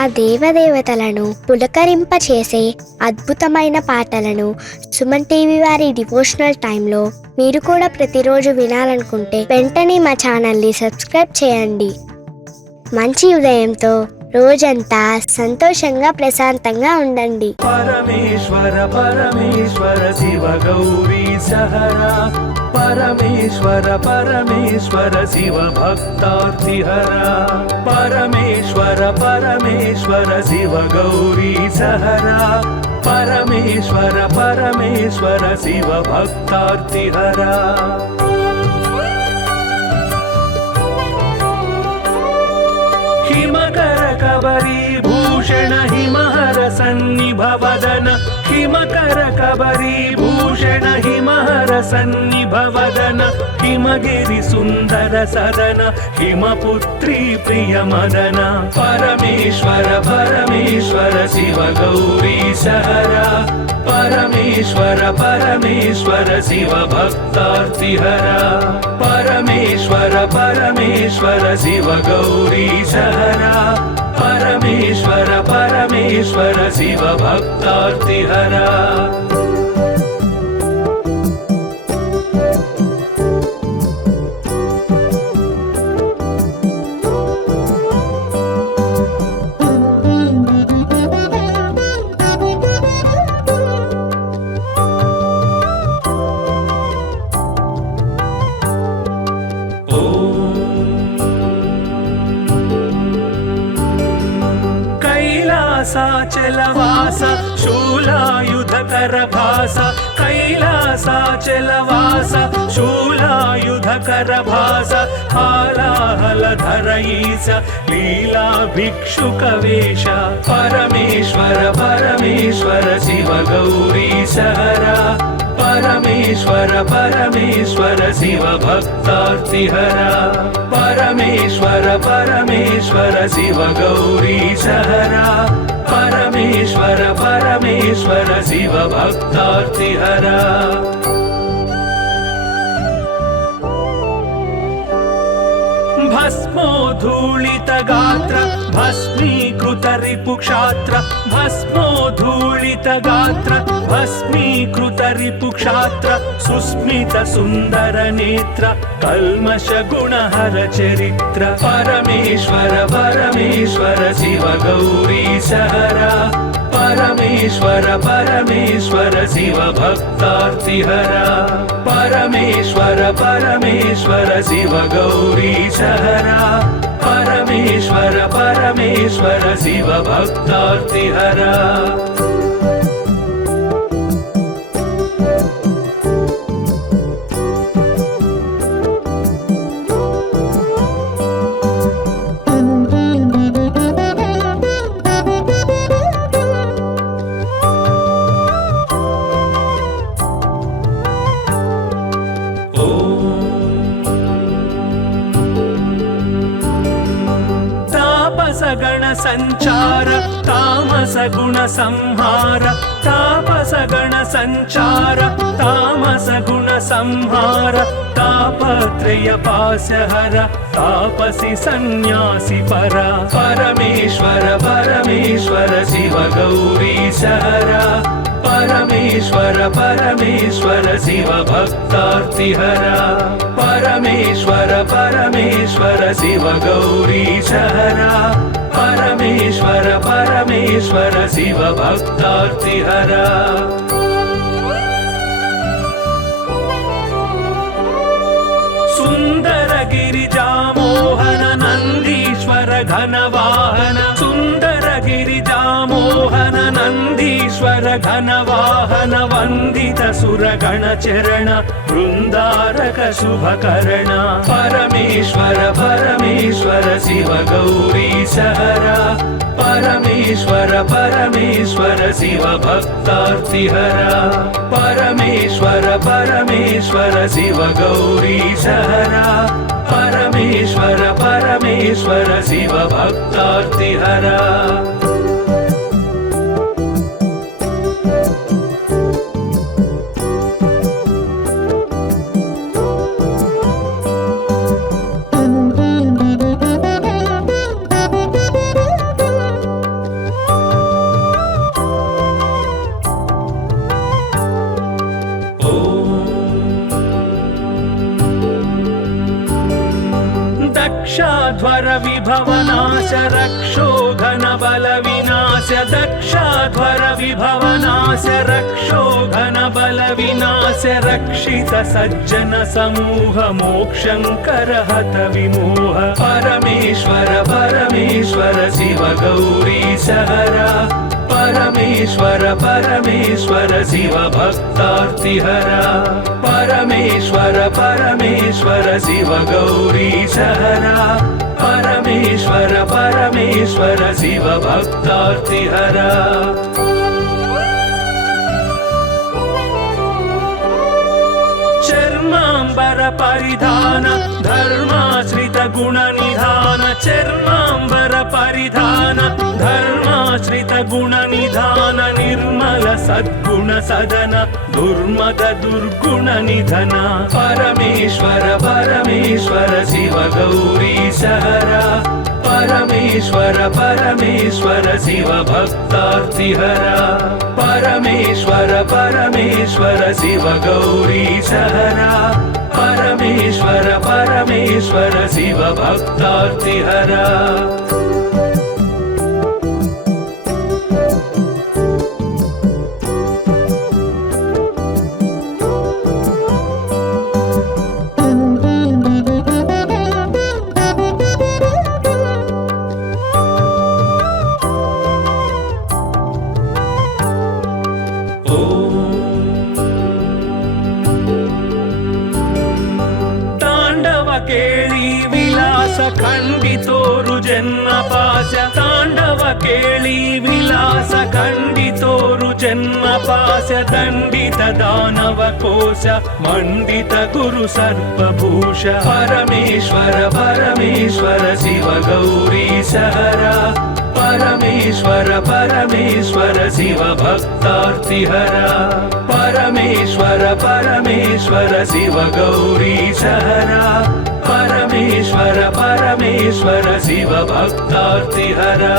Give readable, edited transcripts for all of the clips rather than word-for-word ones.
ఆ దేవదేవతలను పులకరింపచేసే అద్భుతమైన పాటలను సుమన్ టీవీ వారి డివోషనల్ టైంలో మీరు కూడా ప్రతిరోజు వినాలనుకుంటే వెంటనే మా ఛానల్ని సబ్స్క్రైబ్ చేయండి. మంచి ఉదయంతో రోజంతా సంతోషంగా ప్రశాంతంగా ఉండండి. పరమేశ్వర పరమేశ్వర శివ గౌరీ సహరా, పరమేశ్వర పరమేశ్వర శివ భక్తార్తిహరా, పరమేశ్వర పరమేశ్వర శివ గౌరీ సహరా, పరమేశ్వర పరమేశ్వర శివ భక్తార్తిహరా. हिमकर कबरी भूषण हिमहर सन्निभवदन, हिमकर कबरी भूषण हिमहर सन्निभवदन, हिमगिरि सुन्दर सदन हिमपुत्री प्रिय मदन, परमेश्वर परमेश्वर शिव गौरी सहरा, परमेश्वर परमेश्वर शिव भक्तार्तिहरा, परमेश्वर परमेश्वर शिव गौरी सहरा, परमेश्वर परमेश्वर शिव भक्तार्तिहरा. कैलासाचलवास शूलायुधकर भास, कैलासाचलवास शूलायुधकर भास, हालाहलधर ईश लीला भिक्षुकवेश, परमेश्वर परमेश्वर शिव गौरी सहरा, परमेश्वर परमेश्वर शिव भक्तार्तिहरा, परमेश्वर परमेश्वर शिव गौरी सहरा, परमेश्वर परमेश्वर शिव भक्तार्तिहरा. भस्मोद्धूलित गात्र भस्मीकृत रिपुक्षात्र, भस्मोद्धूलित गात्र भस्मीकृत रिपुक्षात्र, सुस्मित सुन्दर नेत्र कल्मष गुणहर चरित्र, परमेश्वर परमेश्वर शिव गौरी सहरा, परमेश्वर परमेश्वर शिव भक्तार्तिहरा, परमेश्वर परमेश्वर शिव गौरी सहरा, परमेश्वर परमेश्वर शिव भक्तार्तिहरा. गण संचार तामस गुण संहार, तापस गण संचार तामस गुण संहार, तापत्रय पाशहर तापसी सन्यासी परा, परमेश्वर परमेश्वर शिव गौरी सहरा, परमेश्वर परमेश्वर शिव भक्तार्तिहरा, परमेश्वर परमेश्वर शिव गौरी सहरा, परमेश्वर परमेश्वर शिव भक्तार्तिहरा. सुंदर गिरिजा मोहन नंदीश्वर घनवाहन, सुंदर गिरिजा मोहन नंदीश्वर घनवाहन, वंदित सुरगण चरण वृंदारक शुभकर्ण, परमेश्वर परमेश्वर शिव गौरी सहरा, परमेश्वर परमेश्वर शिव भक्तार्तिहरा, परमेश्वर परमेश्वर शिव गौरी सहरा, परमेश्वर परमेश्वर शिव भक्तार्तिहरा. विभवनाश रक्षो घन बल विनाश दक्षाध्वर विभवनाश रक्षो घन बल विनाश रक्षित सज्जन समूह मोक्षंकर हत विमोह परमेश्वर परमेश्वर शिव गौरी सहरा परमेश्वर परमेश्वर शिव भक्तार्तिहरा परमेश्वर परमेश्वर शिव गौरी सहरा परमेश्वर परमेश्वर शिव भक्तार्तिहरा चर्मांबर परिधान धर्माश्रित गुण निधान चर्मांबर परिधान धर्माश्रित गुण निधान निर्मल सद्गुण सदन दुर्मद दुर्गुण निधन परमेश्वर परमेश्वर शिव गौरी सहरा परमेश्वर परमेश्वर शिव भक्तार्तिहरा परमेश्वर परमेश्वर शिव गौरी सहरा परमेश्वर परमेश्वर शिव भक्तार्तिहरा ಕೇಳಿ ವಿಲಾಸ ಖಂಡಿತೋರು ಜನ್ಮ ಪಾಶ ತಾಂಡವ ಕೇಳಿ ವಿಲಾಸ ಖಂಡಿತೋರು ಜನ್ಮ ಪಾಶ ದಂಡಿತ ದಾನವ ಕೋಶ ಮಂಡಿತ ಗುರು ಸರ್ಪಭೂಷ ಪರಮೇಶ್ವರ ಪರಮೇಶ್ವರ ಶಿವ ಗೌರಿ ಸಹರಾ परमेश्वर परमेश्वर शिव भक्तार्तिहरा परमेश्वर परमेश्वर शिव गौरी सहरा परमेश्वर परमेश्वर शिव भक्तार्तिहरा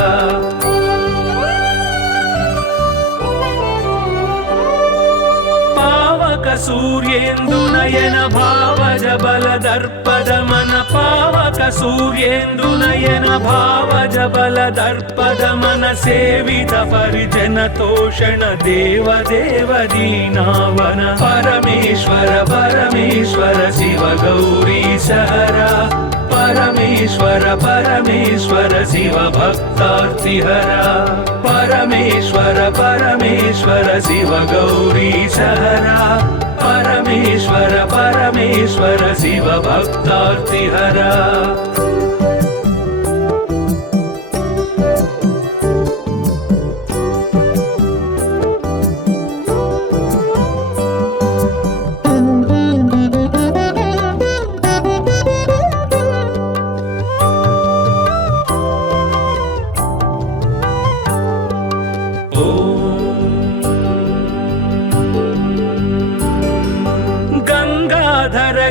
पावक सूर्येन्दु नयन भावज बल दर्पद मन पावक सूर्येन्दु नयन भावज बल दर्पद मन सेवित परिजन तोषण देव देव दीनावन परमेश्वर परमेश्वर शिव गौरी सहरा परमेश्वर परमेश्वर शिव भक्तार्तिहरा परमेश्वर परमेश्वर शिव गौरी सहरा परमेश्वर परमेश्वर शिव भक्तार्तिहरा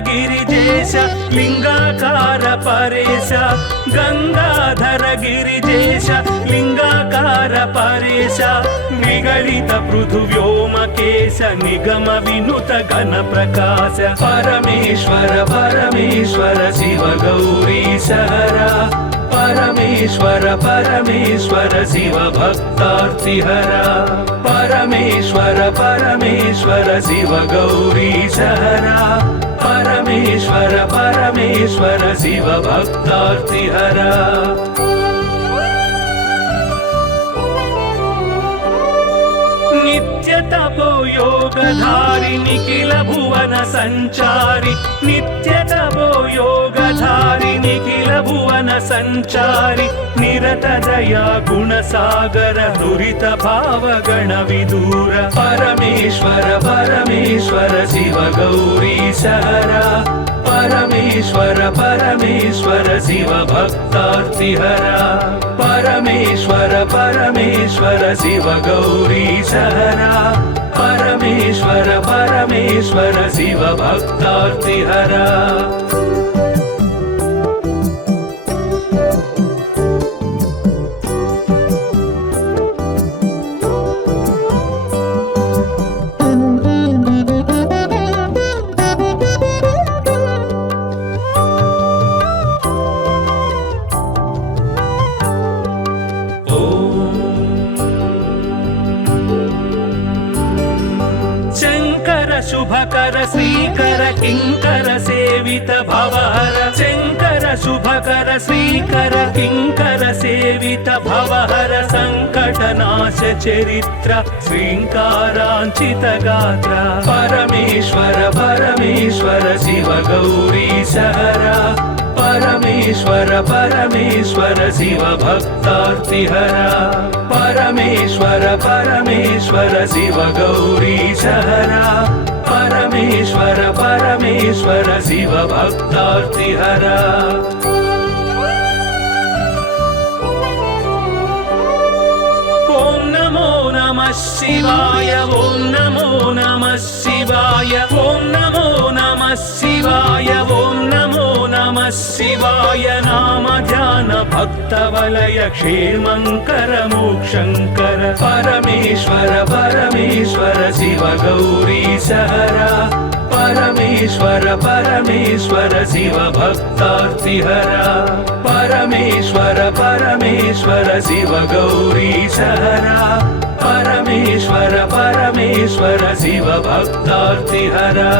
गिरिजेश लिंगाकार परेश गंगाधर गिरिजेश लिंगाकार परेश निगलित पृथु व्योमकेश निगम विनुत घन प्रकाश परमेश्वर परमेश्वर शिव गौरी सहरा परमेश्वर परमेश्वर शिव भक्तार्तिहरा परमेश्वर परमेश्वर शिव गौरी सहरा परमेश्वर परमेश्वर शिव भक्तार्तिहरा नित्य तपो योगधारि निखिल भुवन संचारि नित्य तपो योगधारि निखिल भुवन संचारि निरत दया गुण सागर दुरित भाव गण विदूर परमेश्वर परमेश्वर शिव गौरी सहरा परमेश्वर परमेश्वर शिव भक्तार्तिहरा परमेश्वर परमेश्वर शिव गौरी सहरा परमेश्वर परमेश्वर शिव भक्तार्तिहरा शुभकर श्रीकर किङ्कर सेवित भवहर शङ्कर शुभकर श्रीकर किङ्कर सेवित भवहर सङ्कटनाश चरित्र श्रीङ्काराञ्चित गात्र परमेश्वर परमेश्वर शिव गौरी सहरा परमेश्वर परमेश्वर शिव भक्तार्तिहरा परमेश्वर परमेश्वर शिव गौरी सहरा परमेश्वर परमेश्वर शिव भक्तार्तिहरा ॐ नमो नमः शिवाय ॐ नमो नमः शिवाय ॐ नमो नमः शिवाय ॐ नमो नमः शिवाय नाम ध्यान भक्तवलय क्षेमङ्कर मोक्षङ्कर परमेश्वर परमेश्वर शिव गौरी सहरा परमेश्वर परमेश्वर शिव भक्तार्तिहरा परमेश्वर परमेश्वर शिव गौरी सहरा परमेश्वर परमेश्वर शिव भक्तार्तिहरा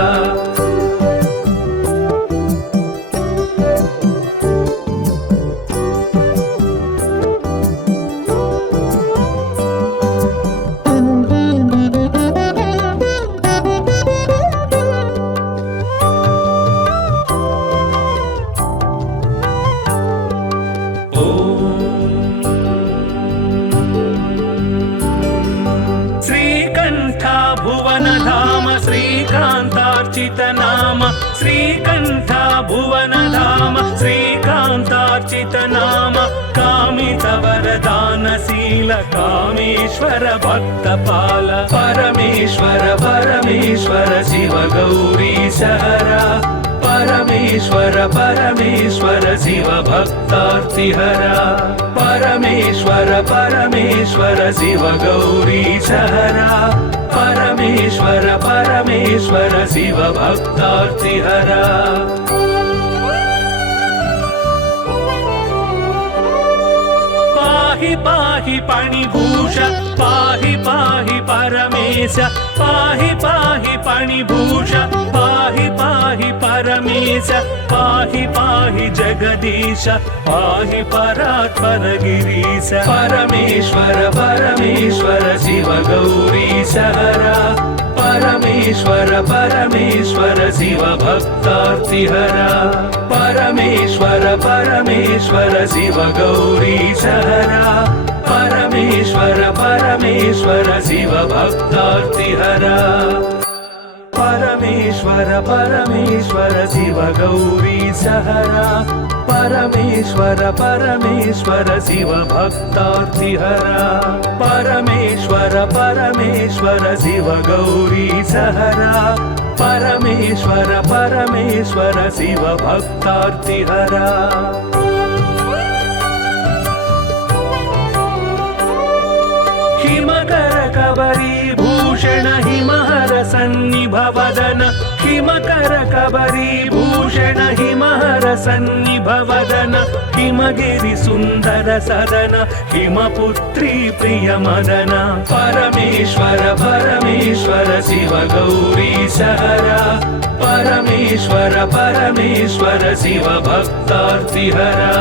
श्रीकान्तार्चित नाम श्रीकण्ठ भुवन धाम श्रीकान्तार्चित नाम कामित वरदानशील कामेश्वर भक्तपाल परमेश्वर परमेश्वर शिव गौरी सहरा परमेश्वर परमेश्वर शिव भक्तार्तिहरा परमेश्वर परमेश्वर शिव गौरी सहरा परमेश्वर परमेश्वर शिव भक्तार्तिहरा पाहि पाहि पणिभूष पाहि पाहि परमेश पाहि पाहि पणिभूष पाहि पाहि परमेश पाहि पाहि जगदीश पाहि परात्पर गिरीश परमेश्वर परमेश्वर शिव गौरी सहरा परमेश्वर परमेश्वर शिव भक्तार्तिहरा परमेश्वर परमेश्वर शिव गौरी सहरा परमेश्वर परमेश्वर शिव भक्तार्तिहरा परमेश्वर परमेश्वर शिव गौरी सहरा परमेश्वर परमेश्वर शिव भक्तार्तिहरा परमेश्वर परमेश्वर शिव गौरी सहरा परमेश्वर परमेश्वर शिव भक्तार्तिहरा हिमकर कबरी भूषण हिमहर सन्निभवदन हिमकर कबरी भूषण हिमहर सन्निभवदन हिमगिरि सुन्दर सदन हिमपुत्री प्रिय मदन परमेश्वर परमेश्वर शिव गौरी सहरा परमेश्वर परमेश्वर शिव भक्तार्तिहरा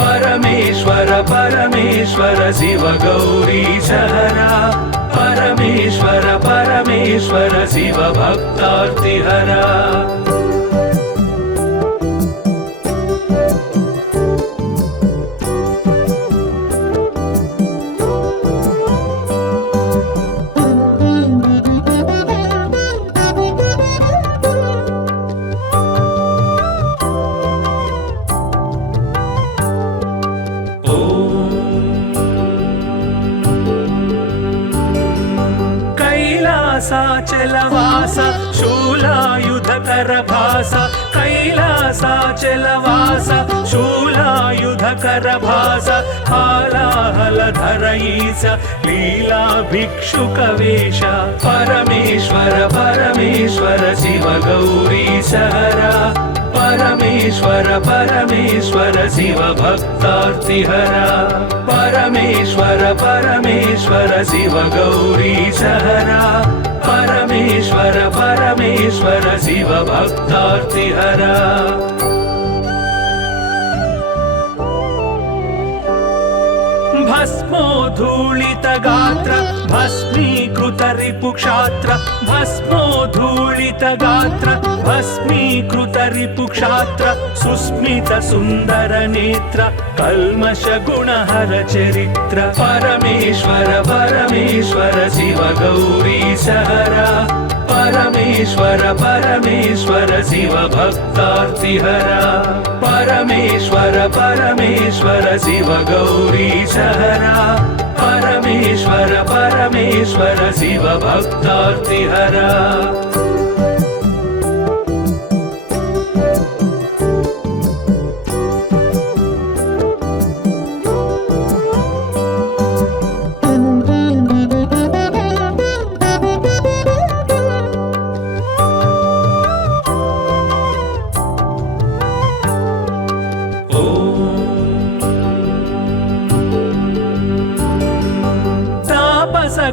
परमेश्वर परमेश्वर शिव गौरी सहरा परमेश्वर परमेश्वर शिव भक्तार्तिहरा कैलासाचलवास शूलायुधकर भास कैलासाचलवास शूलायुधकर भास हालाहलधर ईश लीला भिक्षुकवेश परमेश्वर परमेश्वर शिव गौरी सहरा परमेश्वर परमेश्वर शिव भक्तार्तिहरा परमेश्वर परमेश्वर शिव गौरी सहरा परमेश्वर परमेश्वर परमेश्वर शिव भक्तार्तिहरा भस्मोद्धूलित गात्र भस्मीकृत रिपुक्षात्र भस्मोद्धूलित गात्र भस्मीकृत रिपुक्षात्र सुस्मित सुन्दर नेत्र कल्मष गुणहर चरित्र परमेश्वर परमेश्वर शिव गौरी सहरा परमेश्वर परमेश्वर शिव भक्तार्तिहरा परमेश्वर परमेश्वर शिव गौरी सहरा परमेश्वर परमेश्वर शिव भक्तार्तिहरा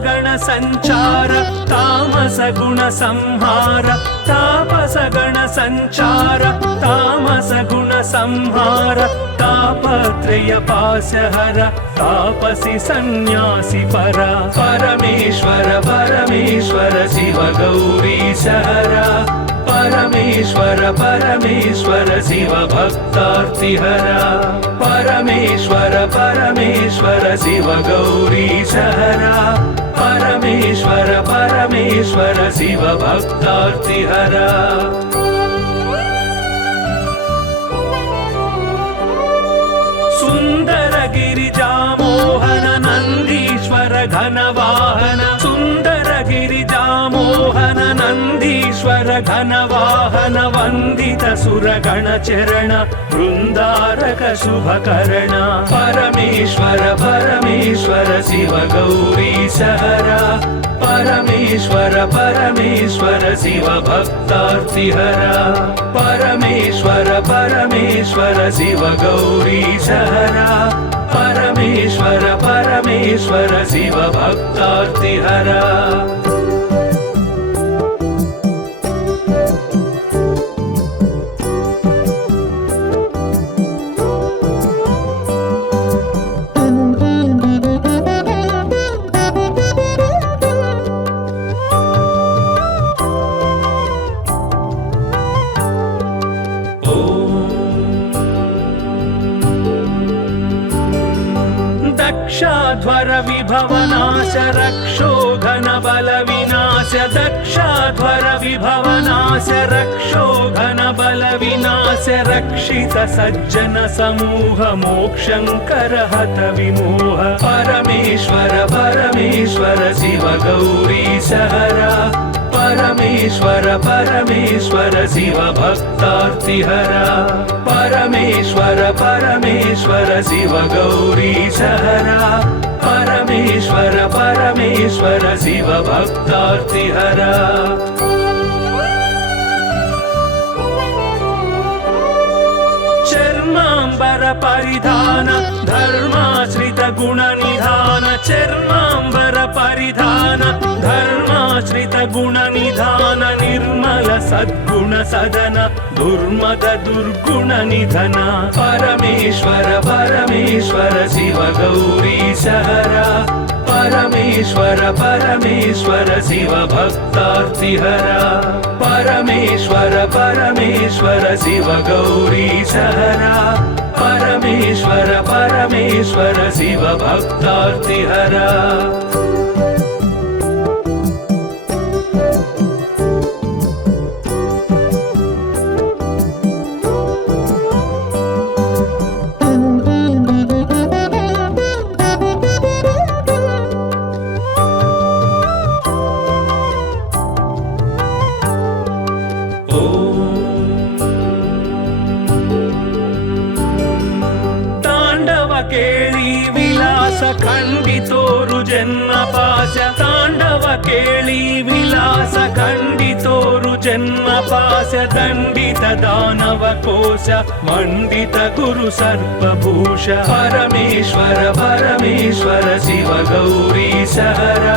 गण संचार तामस गुण संहार तापस गण संचार तामस गुण संहार तापत्रय पाशहर तापसी सन्यासी परा परमेश्वर परमेश्वर शिव गौरी सहरा परमेश्वर परमेश्वर शिव भक्तार्तिहरा परमेश्वर परमेश्वर शिव गौरी सहरा परमेश्वर परमेश्वर शिव भक्तार्तिहरा सुंदर गिरिजामोहन नंदीश्वर घनवाहन सुंदर गिरिजामोहन नंदीश्वर घनवाहन वंदित सुरगण चरण वृंदारक शुभकर्ण परमेश्वर परमेश्वर शिव गौरी सहरा परमेश्वर परमेश्वर शिव भक्तार्तिहरा परमेश्वर परमेश्वर शिव गौरी सहरा परमेश्वर परमेश्वर शिव भक्तार्तिहरा दक्षाध्वर विभवनाश रक्षोघन बल विनाश दक्षाध्वर विभवनाश रक्षोघन बल विनाश रक्षित सज्जन समूह मोक्षंकर हत विमोह परमेश्वर परमेश्वर शिव गौरी सहरा परमेश्वर परमेश्वर शिव भक्तार्तिहरा परमेश्वर परमेश्वर शिव गौरी सहरा परमेश्वर परमेश्वर शिव भक्तार्तिहरा चर्मांबर परिधान धर्माश्रित गुण निधान चर्मांबर परिधान धर्माश्रित गुण निधान निर्मल सद्गुण सदन दुर्मद दुर्गुण निधन परमेश्वर परमेश्वर शिव गौरी सहरा परमेश्वर परमेश्वर शिव भक्तार्तिहरा परमेश्वर परमेश्वर शिव गौरी सहरा परमेश्वर परमेश्वर शिव भक्तार्तिहरा ಕೇಳಿ ವಿಲಾಸ ಖಂಡಿತೋರು ಜನ್ಮ ಪಾಶ ತಾಂಡವ ಕೇಳಿ ವಿಲಾಸ ಖಂಡಿತೋರು ಜನ್ಮ ಪಾಶ ದಂಡಿತ ದಾನವ ಕೋಶ ಮಂಡಿತ ಗುರು ಸರ್ಪಭೂಷ ಪರಮೇಶ್ವರ ಪರಮೇಶ್ವರ ಶಿವ ಗೌರಿ ಸಹರ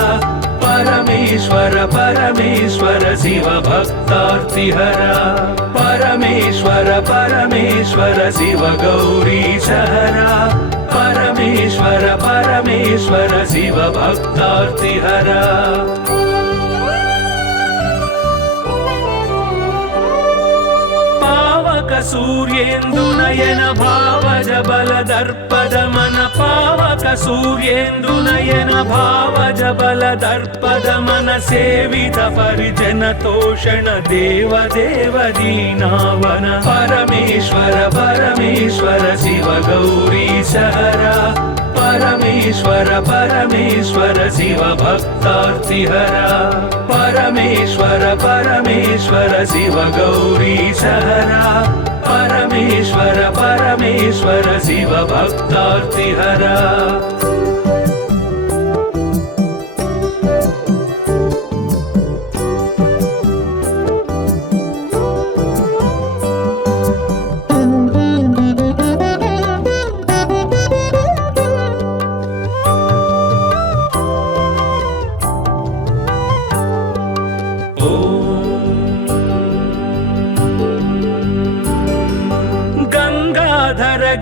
परमेश्वर परमेश्वर शिव भक्तार्तिहरा परमेश्वर परमेश्वर शिव गौरीशहरा परमेश्वर परमेश्वर शिव भक्तार्तिहरा सूर्येन्दुनयन भावज बल दर्पदमन पावक सूर्येन्दुनयन भावज बल दर्पदमन सेवित परिजन तोषण देव देव दीनावन परमेश्वर परमेश्वर शिव गौरीशहरा परमेश्वर परमेश्वर शिव भक्तार्तिहरा परमेश्वर परमेश्वर शिव गौरीशहरा परमेश्वर परमेश्वर शिव भक्तार्तिहरा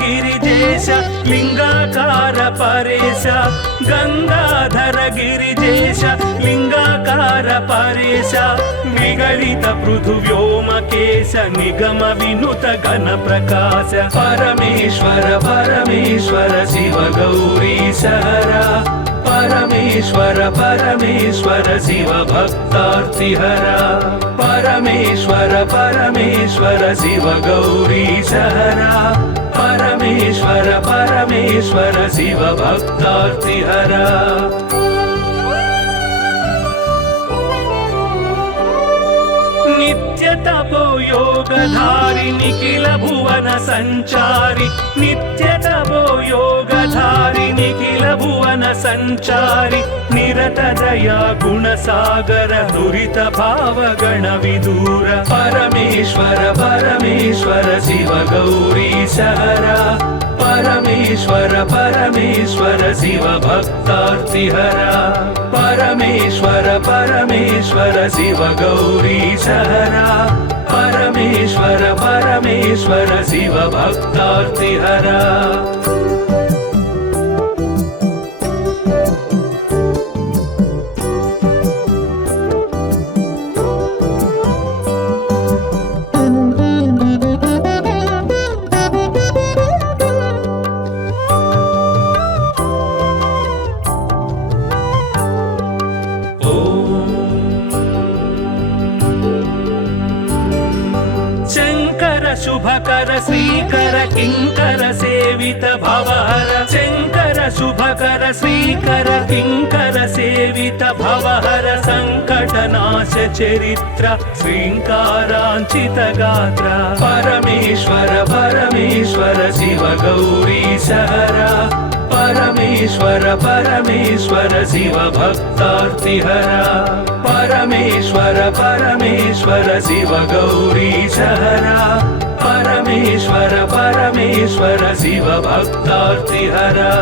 गिरिजेश लिंगाकार परेश गंगाधर गिरिजेश लिंगाकार परेश निगलित पृथुव्योमकेश निगम विनुत घन प्रकाश परमेश्वर परमेश्वर शिव गौरीशहरा परमेश्वर परमेश्वर शिव भक्तार्तिहरा परमेश्वर परमेश्वर शिव गौरीशहरा परमेश्वर परमेश्वर शिव भक्तार्तिहरा नित्य तपो योगधारि निखिल भुवन संचारि नित्य तपो योगधारि निखिल भुवन संचारि निरत दया गुण सागर दुरित भाव गण विदूर परमेश्वर परमेश्वर शिव गौरीशहरा परमेश्वर परमेश्वर शिव भक्तार्तिहरा परमेश्वर परमेश्वर शिव गौरीशहरा परमेश्वर परमेश्वर शिव भक्तार्तिहरा शुभकर श्रीकर किंकर सेवित भवहर शंकर शुभकर श्रीकर किंकर सेवित भवहर संकटनाश चरित्र श्रींकारांचित गात्र परमेश्वर परमेश्वर शिव गौरीशहरा परमेश्वर परमेश्वर शिव भक्तार्तिहरा परमेश्वर परमेश्वर शिव गौरीशहरा परमेश्वर परमेश्वर शिव भक्तार्तिहरा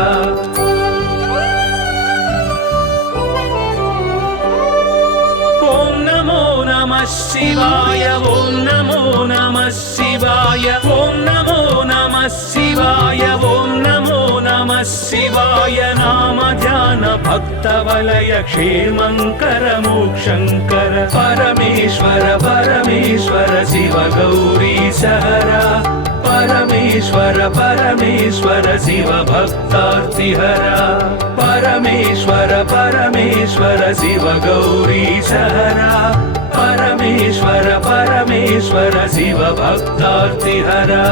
ओम नमो नमः शिवाय ओम नमो नमः शिवाय ओम नमो नमः शिवाय ओम नमो नमः शिवाय नाम ध्यान भक्त वलय क्षेमंकर मोक्षंकर परमेश्वर परमेश्वर शिव गौरीशहरा परमेश्वर परमेश्वर शिव भक्तार्तिहरा परमेश्वर परमेश्वर शिव गौरीशहरा परमेश्वर परमेश्वर शिव भक्तार्तिहरा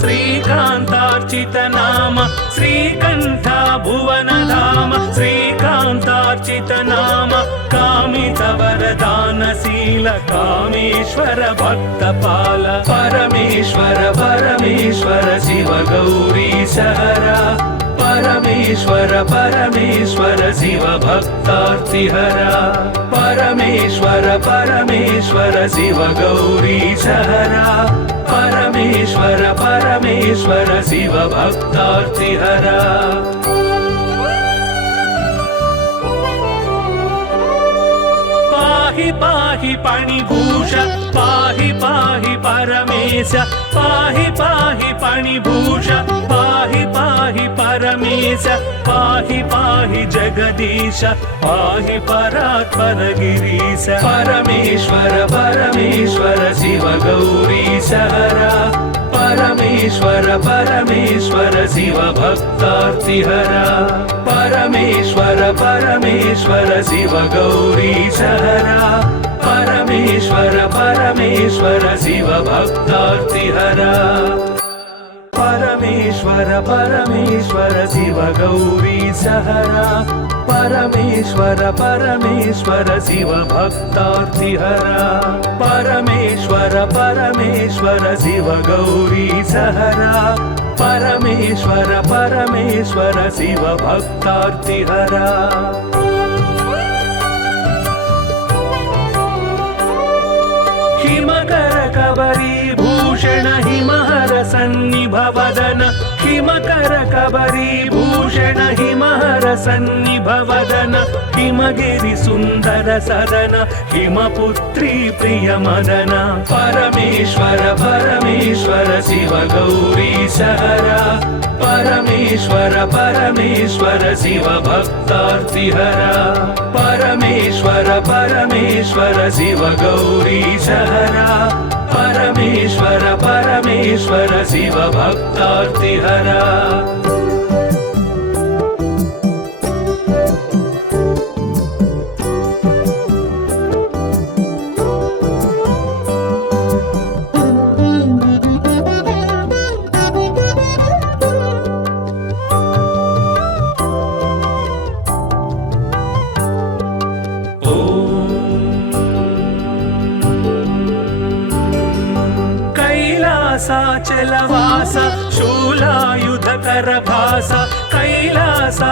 श्रीकांतार्चित नाम श्रीकंठ भुवन धाम श्रीकांतार्चित नाम कामित वर दानशील कामेश्वर भक्तपाल परमेश्वर परमेश्वर शिव गौरीश हरा परमेश्वर परमेश्वर शिव भक्तार्तिहरा परमेश्वर परमेश्वर शिव गौरीश हरा परमेश्वर परमेश्वर शिव भक्तार्तिहरा पाहि पाहि पणिभूष पाहि पाहि परमेश पाहि पाहि पणिभूष पाहि पाहि परमेश पाहि पाहि जगदीश पाहि परात्पर गिरीश परमेश्वर परमेश्वर शिव गौरीश हरा परमेश्वर परमेश्वर शिव भक्तार्तिहरा परमेश्वर परमेश्वर शिव गौरीश हरा परमेश्वर परमेश्वर शिव भक्तार्तिहरा परमेश्वर परमेश्वर शिव गौरीश हरा परमेश्वर परमेश्वर शिव भक्तार्तिहरा परमेश्वर परमेश्वर शिव गौरीश हरा परमेश्वर परमेश्वर शिव भक्तार्तिहरा हिमकर कबरी भूषण हिमहर सन्निभवदन हिमकर कबरी भूषण हिमहर सन्निभवदन हिमगिरि सुन्दर सदन हिमपुत्री प्रिय मदन परमेश्वर परमेश्वर शिव गौरीश हरा परमेश्वर परमेश्वर शिव भक्तार्तिहरा परमेश्वर परमेश्वर शिव गौरीश हरा परमेश्वर परमेश्वर शिव भक्तार्तिहरा कैलासाचलवास शूलायुधकर भास कैलासाचलवास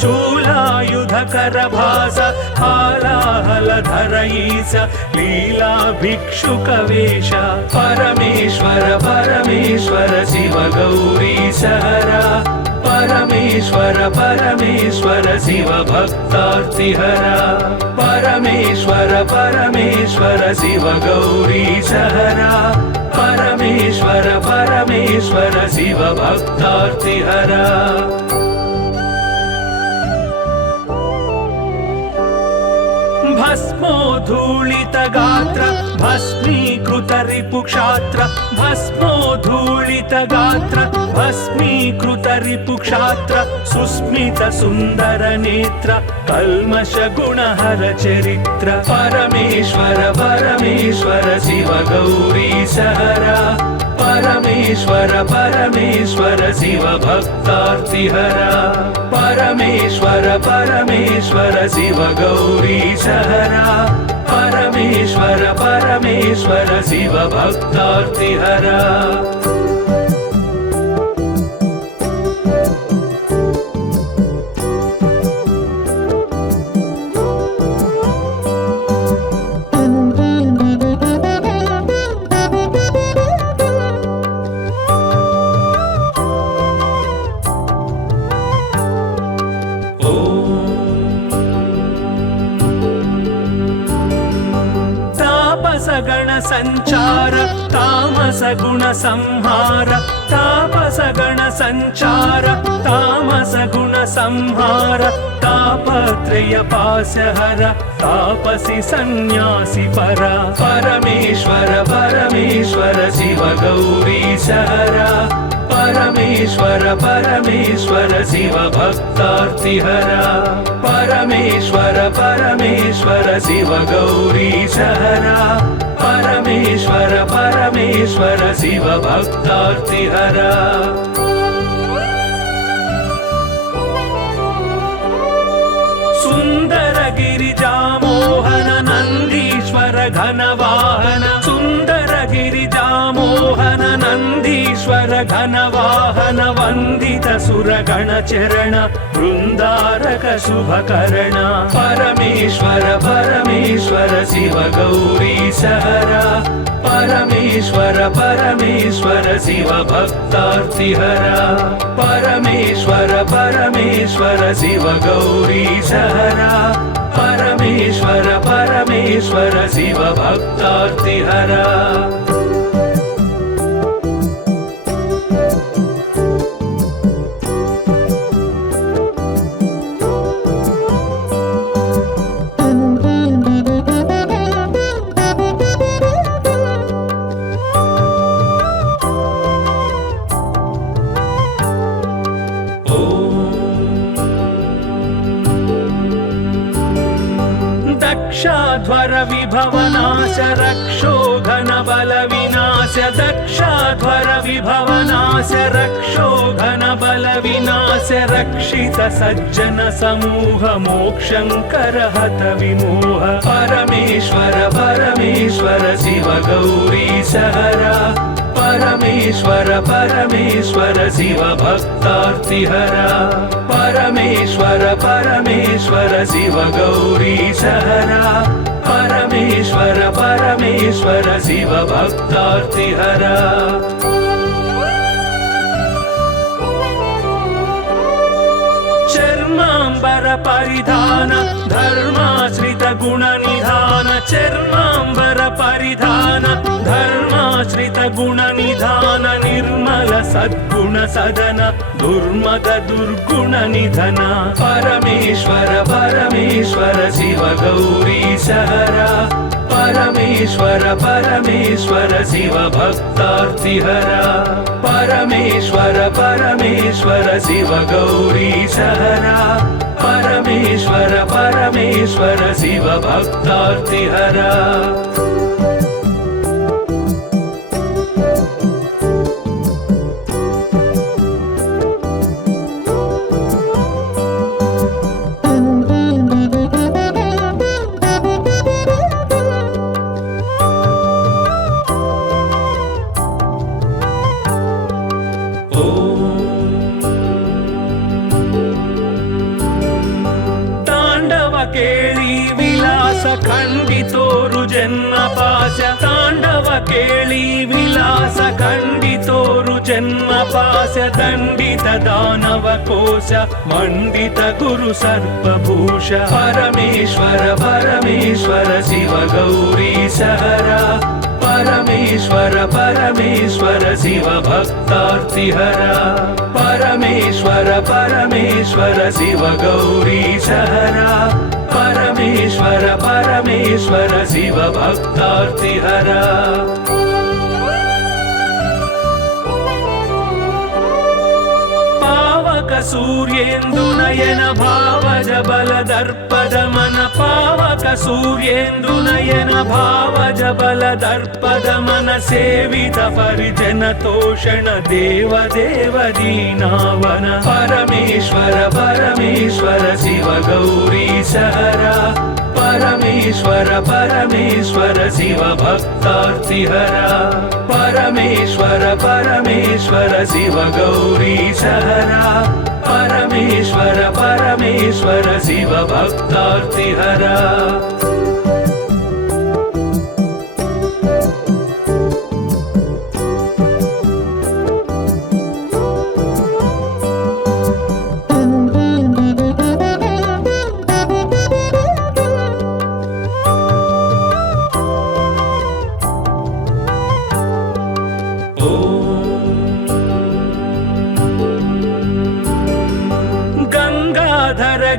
शूलायुधकर भास हालाहलधर ईश लीला भिक्षुकवेश परमेश्वर परमेश्वर शिव गौरीश हरा परमेश्वर परमेश्वर शिव भक्तार्तिहरा परमेश्वर परमेश्वर शिव गौरीश हरा परमेश्वर परमेश्वर शिव भक्तार्तिहरा भस्मोद्धूलित गात्र भस्मीकृत रिपुक्षात्र भस्मोद्धूलित गात्र भस्मीकृत रिपुक्षात्र सुस्मित सुन्दर नेत्र कल्मष गुणहर चरित्र परमेश्वर परमेश्वर शिव गौरीश हरा परमेश्वर परमेश्वर शिव भक्तार्तिहरा परमेश्वर परमेश्वर शिव गौरीश हरा परमेश्वर परमेश्वर शिव भक्तार्तिहरा गण संचार तामस गुण संहार तापस गण संचार तामस गुण संहार तापत्रय पासहर तापसी सन्यासी परा परमेश्वर परमेश्वर शिव गौरीश हरा परमेश्वर परमेश्वर शिव भक्तार्तिहरा परमेश्वर परमेश्वर शिव गौरीश हरा परमेश्वर परमेश्वर शिव भक्तार्तिहरा सुंदर गिरिजा घन वाहन सुंदर गिरिजामोहन नंदीश्वर घन वाहन वंदित सुर गण चरण वृंदारक शुभकरण परमेश्वर परमेश्वर शिव गौरी सहरा परमेश्वर परमेश्वर शिव भक्तार्तिहरा परमेश्वर परमेश्वर शिव गौरी सहरा परमेश्वर परमेश्वर शिव भक्तार्तिहरा दक्षाध्वर विभवनाश रक्षो घन बल विनाश दक्षाध्वर विभवनाश रक्षो घन बल विनाश रक्षित सज्जन समूह मोक्षंकर हत विमोह परमेश्वर परमेश्वर शिव गौरी सहरा परमेश्वर परमेश्वर शिव भक्तार्तिहरा परमेश्वर परमेश्वर शिव गौरी सहरा परमेश्वर परमेश्वर शिव भक्तार्तिहरा चर्मांबर परिधान धर्माश्रित गुण निधान चर्मांबर परिधान धर्माश्रित गुण निधान निर्मल सद्गुण सदन दुर्मद दुर्गुण निधन परमेश्वर परमेश्वर शिव गौरी सहरा परमेश्वर परमेश्वर शिव भक्तार्तिहरा परमेश्वर परमेश्वर शिव गौरी सहरा परमेश्वर परमेश्वर शिव भक्तार्तिहरा ಕೇಳಿ ವಿಲಾಸ ಖಂಡಿತೋರು ಜನ್ಮ ಪಾಶ ತಾಂಡವ ಕೇಳಿ ವಿಲಾಸ ಖಂಡಿತೋರು ಜನ್ಮ ಪಾಶ ದಂಡಿತ ದಾನವ ಕೋಶ ಮಂಡಿತ ಗುರು ಸರ್ಪಭೂಷ ಪರಮೇಶ್ವರ ಪರಮೇಶ್ವರ ಶಿವ ಗೌರಿ ಸಹರಾ परमेश्वर परमेश्वर शिव भक्तार्तिहरा परमेश्वर परमेश्वर शिव गौरी सहरा परमेश्वर परमेश्वर शिव भक्तार्तिहरा पावक सूर्येन्दु नयन भावज बल दर्पद मन पावक सूर्येन्दु नयन भावज बल दर्पद मन सेवित परिजन तोषण देव देव दीनावन परमेश्वर परमेश्वर शिव गौरी सहरा परमेश्वर परमेश्वर शिव भक्तार्तिहरा परमेश्वर परमेश्वर शिव गौरी सहरा परमेश्वर परमेश्वर शिव भक्तार्तिहरा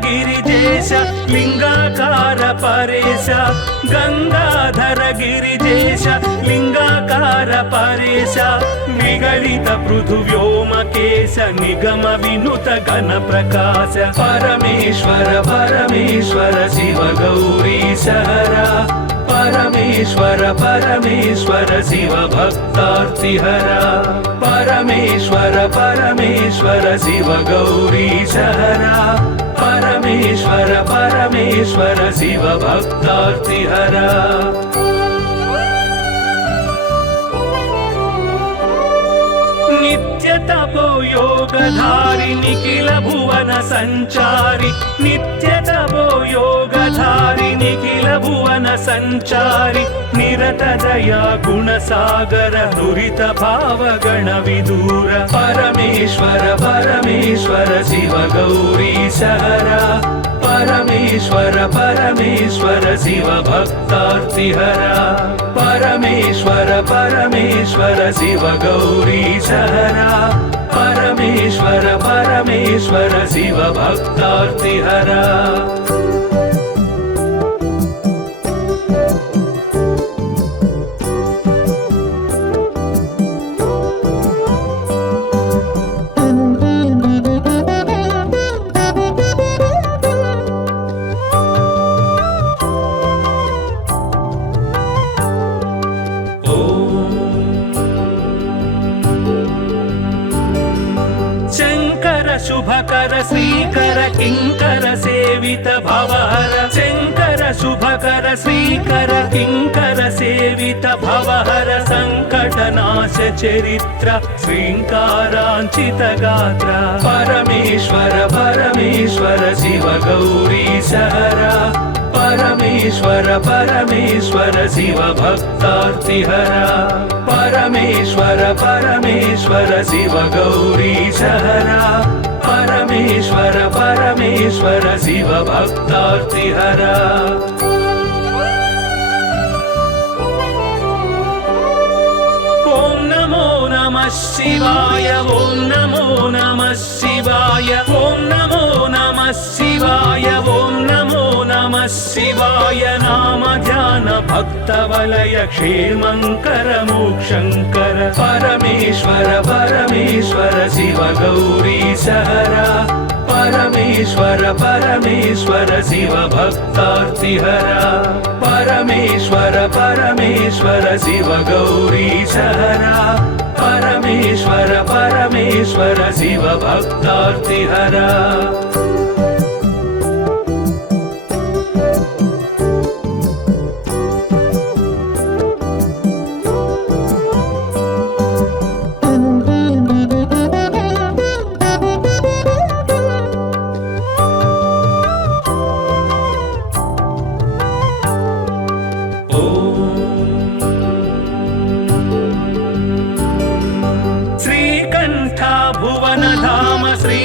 गिरिजेश लिंगाकार परेश गंगाधर गिरिजेश लिंगाकार परेश निगलित पृथुव्योमकेश निगम विनुत घन प्रकाश परमेश्वर परमेश्वर शिव गौरी सहरा परमेश्वर परमेश्वर शिव भक्तार्तिहरा परमेश्वर परमेश्वर शिव गौरी सहरा परमेश्वर परमेश्वर शिव भक्तार्तिहरा सूत्रधारि निखिल भुवन सञ्चारि नित्यतपो योगधारि निखिल भुवन सञ्चारि निरत दया गुणसागर दुरित भावगण विदूर परमेश्वर परमेश्वर शिव गौरीश हरा परमेश्वर परमेश्वर शिव भक्तार्तिहरा परमेश्वर परमेश्वर शिव गौरीश हरा परमेश्वर परमेश्वर शिव भक्तार्तिहरा शुभकर श्रीकर किंकर सेवित भवहर शंकर शुभकर श्रीकर किंकर सेवित भवहर संकटनाश चरित्र श्रींकारांचित गात्र परमेश्वर परमेश्वर शिव गौरीश हरा परमेश्वर परमेश्वर शिव भक्तार्तिहरा परमेश्वर परमेश्वर शिव गौरीश हरा परमेश्वर परमेश्वर शिव भक्तार्तिहरा ओम नमो नमः शिवाय ओम नमो नमः शिवाय ओम नमो नमः शिवाय ओम नमो नमः शिवाय नाम ध्यान भक्त वलय क्षेमंकर मोक्षंकर परमेश्वर परमेश्वर शिव गौरीश हरा परमेश्वर परमेश्वर शिव भक्तार्तिहरा परमेश्वर परमेश्वर शिव गौरीश हरा परमेश्वर परमेश्वर शिव भक्तार्तिहरा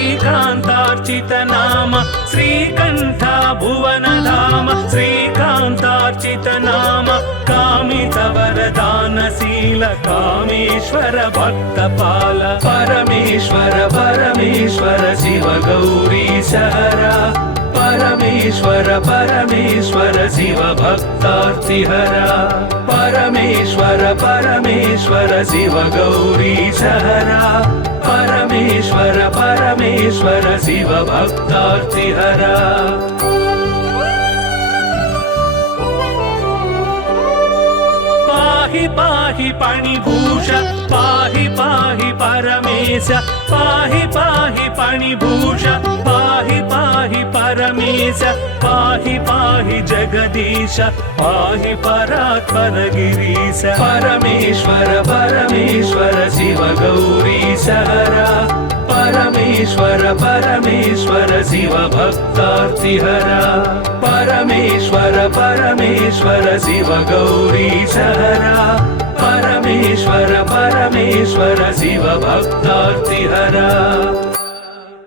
श्रीकांतार्चित नाम श्रीकंठ भुवन धाम श्रीकांतार्चित नाम कामित वरदानशील कामेश्वर भक्तपाल परमेश्वर परमेश्वर शिव गौरीश हरा परमेश्वर परमेश्वर शिव भक्तार्तिहरा परमेश्वर परमेश्वर शिव गौरीश हरा परमेश्वर परमेश्वर शिव भक्तार्तिहरा पाहि पाहि पणिभूष पाहि पाहि परमेश पाहि पाहि पणिभूष पाहि पाहि परमेश पाहि पाहि जगदीश पाहि परात्पर गिरीश परमेश्वर परमेश्वर शिव गौरीश हरा परमेश्वर परमेश्वर शिव भक्तार्तिहरा परमेश्वर परमेश्वर शिव गौरीश हरा परमेश्वर परमेश्वर शिव भक्तार्तिहरा